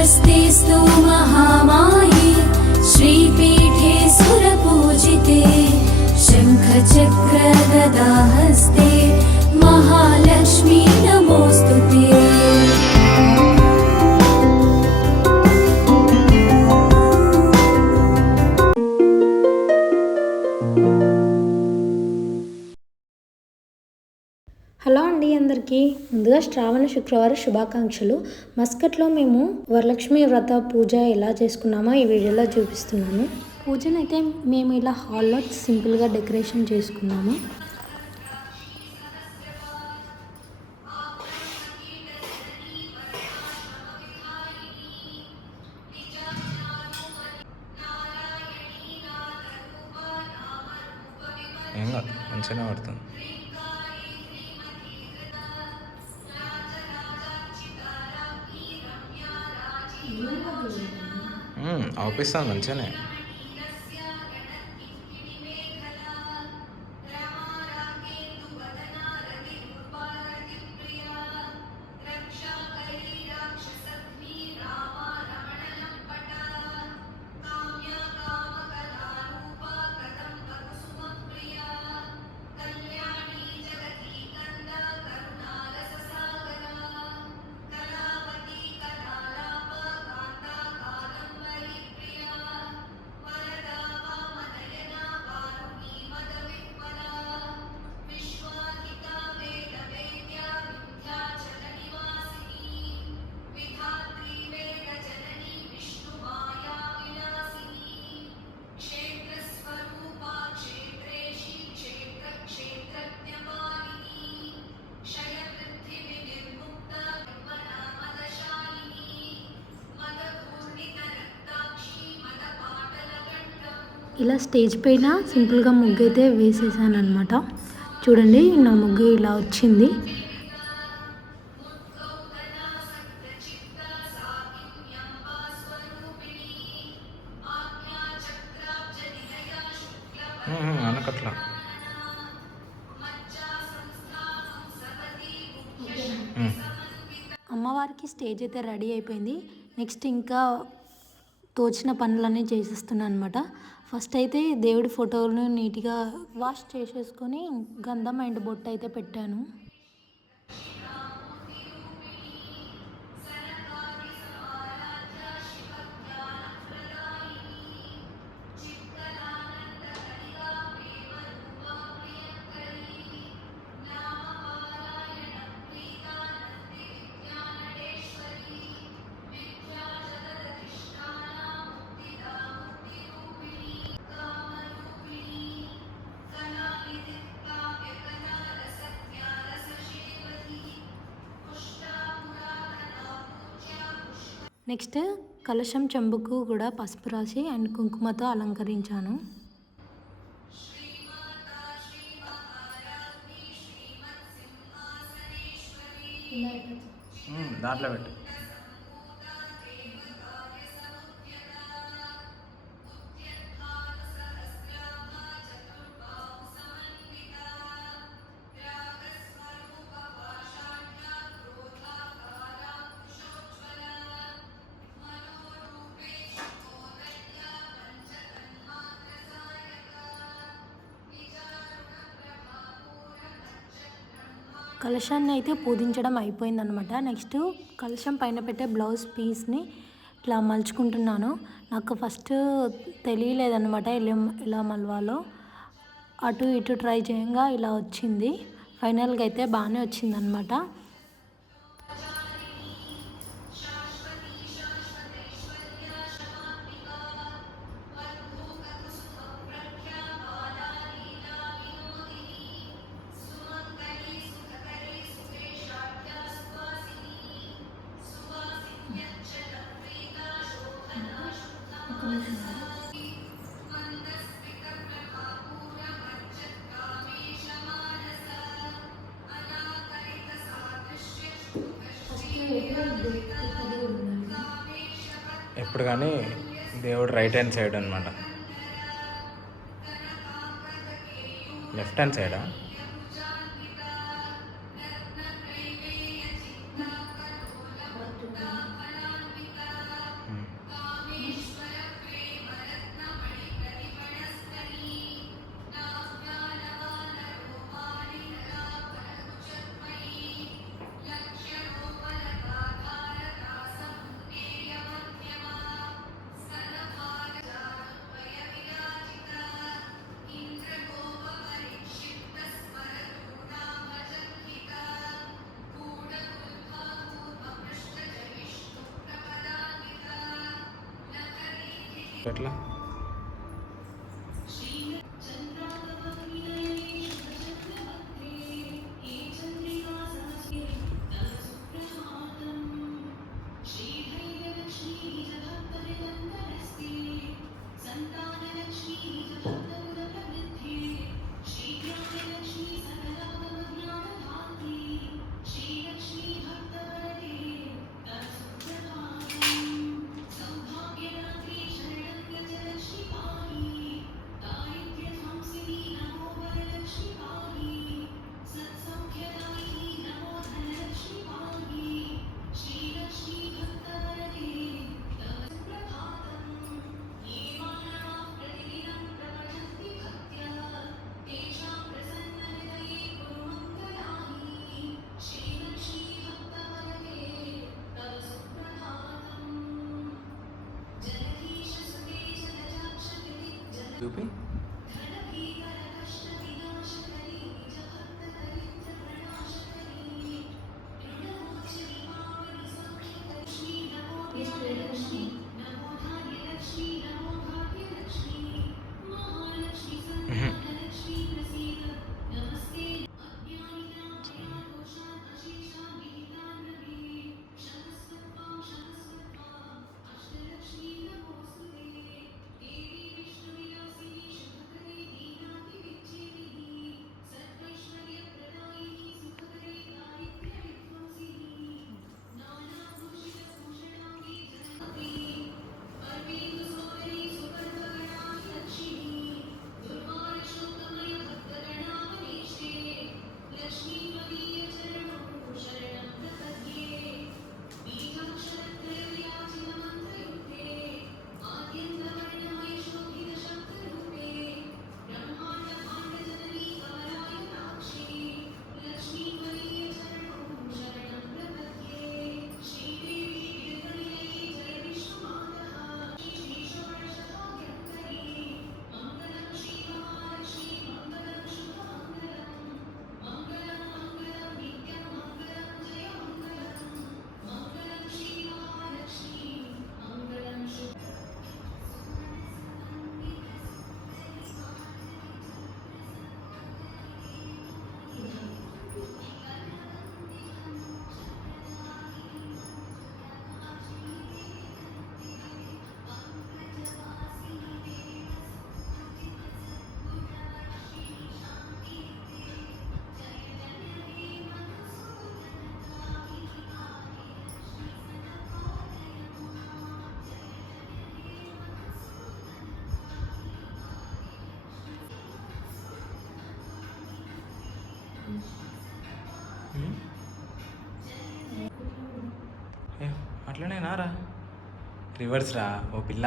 नमस्तेऽस्तु महामाये श्रीपीठे सुरपूजिते शङ्खचक्रगदाहस्ते महालक्ष्मी ముందుగా శ్రావణ శుక్రవారం శుభాకాంక్షలు. మస్కట్లో మేము వరలక్ష్మి వ్రత పూజ ఎలా చేసుకున్నామో ఈ వీడియోలో చూపిస్తున్నాను. పూజనైతే మేము ఇలా హాల్లో సింపుల్గా డెకరేషన్ చేసుకున్నాము. మ్మ్, అవుపిస్తుంది మంచిగానే ఇలా స్టేజ్ పైన సింపుల్గా ముగ్గు అయితే వేసేసాను అనమాట చూడండి నా ముగ్గు ఇలా వచ్చింది. అనకట్లా. అమ్మవారికి స్టేజ్ అయితే రెడీ అయిపోయింది. నెక్స్ట్ ఇంకా తోచిన పనులన్నీ చేసేస్తున్నాను అనమాట ఫస్ట్ అయితే దేవుడి ఫోటోలను నీట్గా వాష్ చేసేసుకొని గంధం అండ్ బొట్టు అయితే పెట్టాను. నెక్స్ట్ కలశం చెంబుకు కూడా పసుపు రాసి అండ్ కుంకుమతో అలంకరించాను. దాంట్లో పెట్టు. కలశాన్ని అయితే పూజించడం అయిపోయిందనమాట నెక్స్ట్ కలశం పైన పెట్టే బ్లౌజ్ పీస్ని ఇట్లా మలుచుకుంటున్నాను. నాకు ఫస్ట్ తెలియలేదనమాట ఇలా ఇలా మలవాలో. అటు ఇటు ట్రై చేయంగా ఇలా వచ్చింది. ఫైనల్గా అయితే బాగానే వచ్చిందనమాట రైట్ హ్యాండ్ సైడ్ అనమాట లెఫ్ట్ హ్యాండ్ సైడా? ఎట్లా Loopy? అట్లనే నారా. రివర్స్ రా ఓ పిల్ల?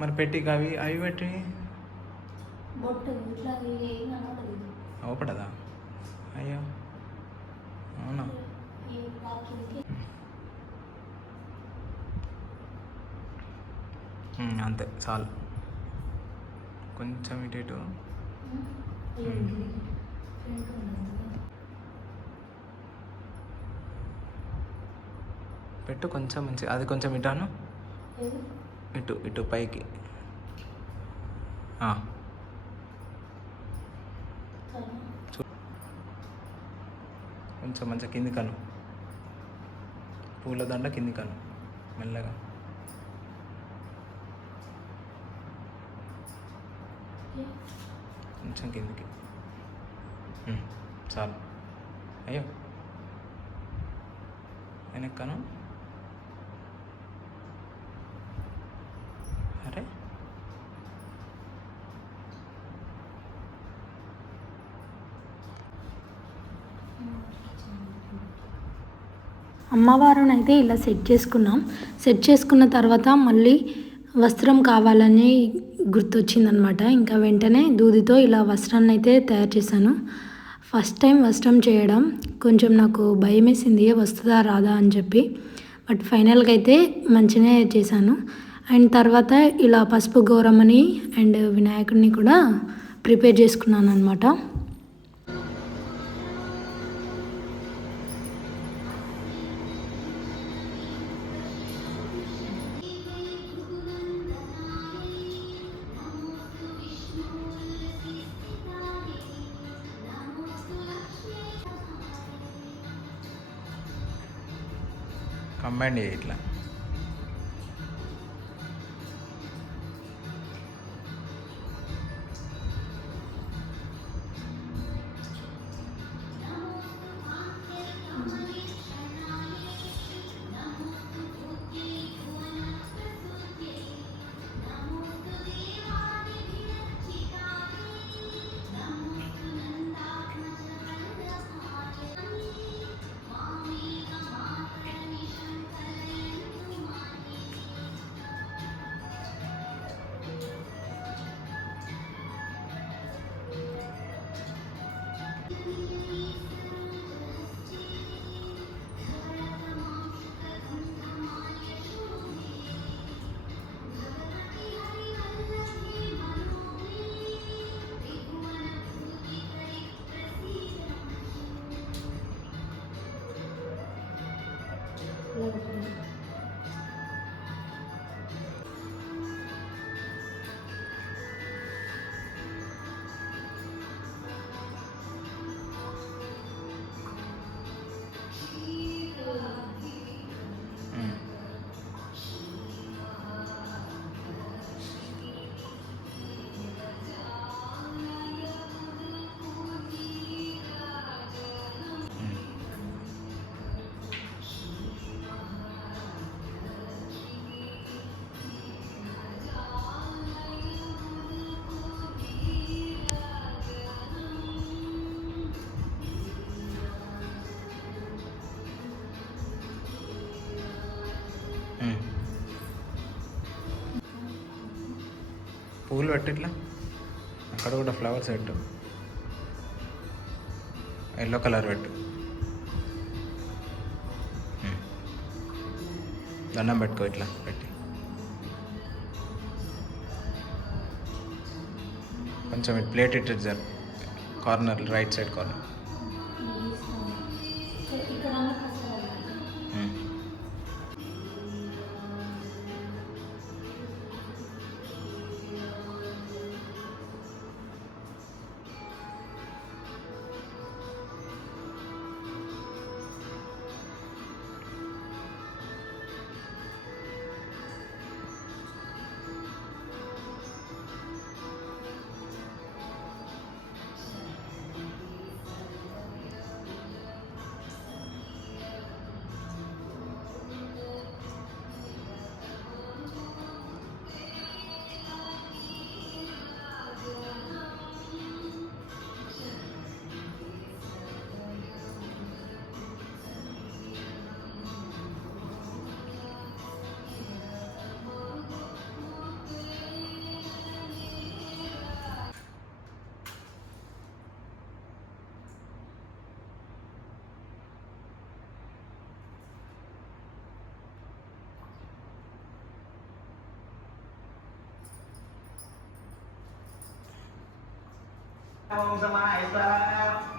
మరి పెట్టి అవి అవి పెట్టి. అవపడదా? అయ్యో. అవునా? అంతే చాలు. కొంచెం ఇటు ఇటు పెట్టు కొంచెం మంచి అది కొంచెం ఇటాను ఇటు ఇటు పైకి. చూ- కొంచెం మంచిగా కింది కను పూల దండ కింది కను మెల్లగా. కొంచెం కిందికి. చాలు. అయ్యో. వెనక్కను అమ్మవారిని అయితే ఇలా సెట్ చేసుకున్నాం. సెట్ చేసుకున్న తర్వాత మళ్ళీ వస్త్రం కావాలని గుర్తొచ్చిందనమాట. ఇంకా వెంటనే దూదితో ఇలా వస్త్రాన్ని అయితే తయారు చేశాను. ఫస్ట్ టైం వస్త్రం చేయడం కొంచెం నాకు భయం వేసింది వస్తుందా రాదా అని చెప్పి. బట్ ఫైనల్గా అయితే మంచిగా చేశాను. అండ్ తర్వాత ఇలా పసుపు గౌరమ్మని అండ్ వినాయకుడిని కూడా ప్రిపేర్ చేసుకున్నాను అనమాట అమ్మాయి ఇట్లా. పువ్వులు పెట్టిట్లా అక్కడ కూడా ఫ్లవర్స్ పెట్టు. ఎల్లో కలర్ పెట్టు. దండం పెట్టుకో ఇట్లా పెట్టి. కొంచెం ఇటు ప్లేట్ ఇట్టు sir corner right side corner.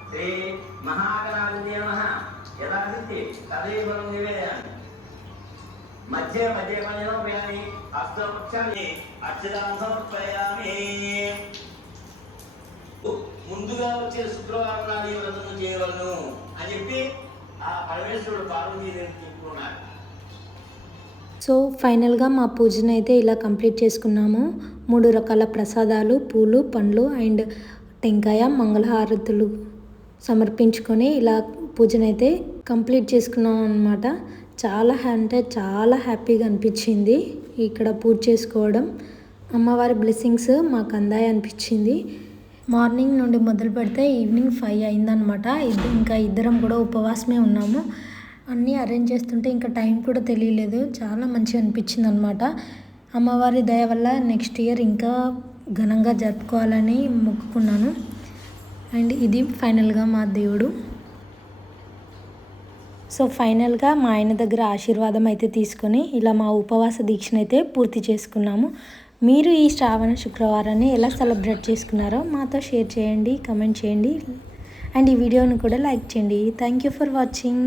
Shri Mahaganadhipati యథాశక్తి నివేదయామి. మధ్య మధ్య సమర్పయామి ముందుగా వచ్చే శుక్రవారం నాడు వ్రతము చేయవలను అని చెప్పి ఆ పరమేశ్వరుడు పార్వతీదేవి చెప్పుకున్నాడు సో ఫైనల్గా మా పూజను అయితే ఇలా కంప్లీట్ చేసుకున్నాము. మూడు రకాల ప్రసాదాలు పూలు పండ్లు అండ్ టెంకాయ మంగళహారతులు సమర్పించుకొని ఇలా పూజనైతే కంప్లీట్ చేసుకున్నాం అనమాట చాలా అంటే చాలా హ్యాపీగా అనిపించింది ఇక్కడ పూజ చేసుకోవడం. అమ్మవారి బ్లెస్సింగ్స్ మాకు అందాయి అనిపించింది. మార్నింగ్ నుండి మొదలు పెడితే ఈవినింగ్ ఫైవ్ అయిందనమాట ఇద్దరు ఇంకా ఇద్దరం కూడా ఉపవాసమే ఉన్నాము. అన్నీ అరేంజ్ చేస్తుంటే ఇంకా టైం కూడా తెలియలేదు. చాలా మంచిగా అనిపించింది అనమాట అమ్మవారి దయ వల్ల నెక్స్ట్ ఇయర్ ఇంకా ఘనంగా జరుపుకోవాలని మొక్కుకున్నాను. అండ్ ఇది ఫైనల్గా మా దేవుడు. సో ఫైనల్గా మా ఆయన దగ్గర ఆశీర్వాదం అయితే తీసుకొని ఇలా మా ఉపవాస దీక్షను అయితే పూర్తి చేసుకున్నాము. మీరు ఈ శ్రావణ శుక్రవారాన్ని ఎలా సెలబ్రేట్ చేసుకున్నారో మాతో షేర్ చేయండి కమెంట్ చేయండి. అండ్ ఈ వీడియోని కూడా లైక్ చేయండి. Thank you for watching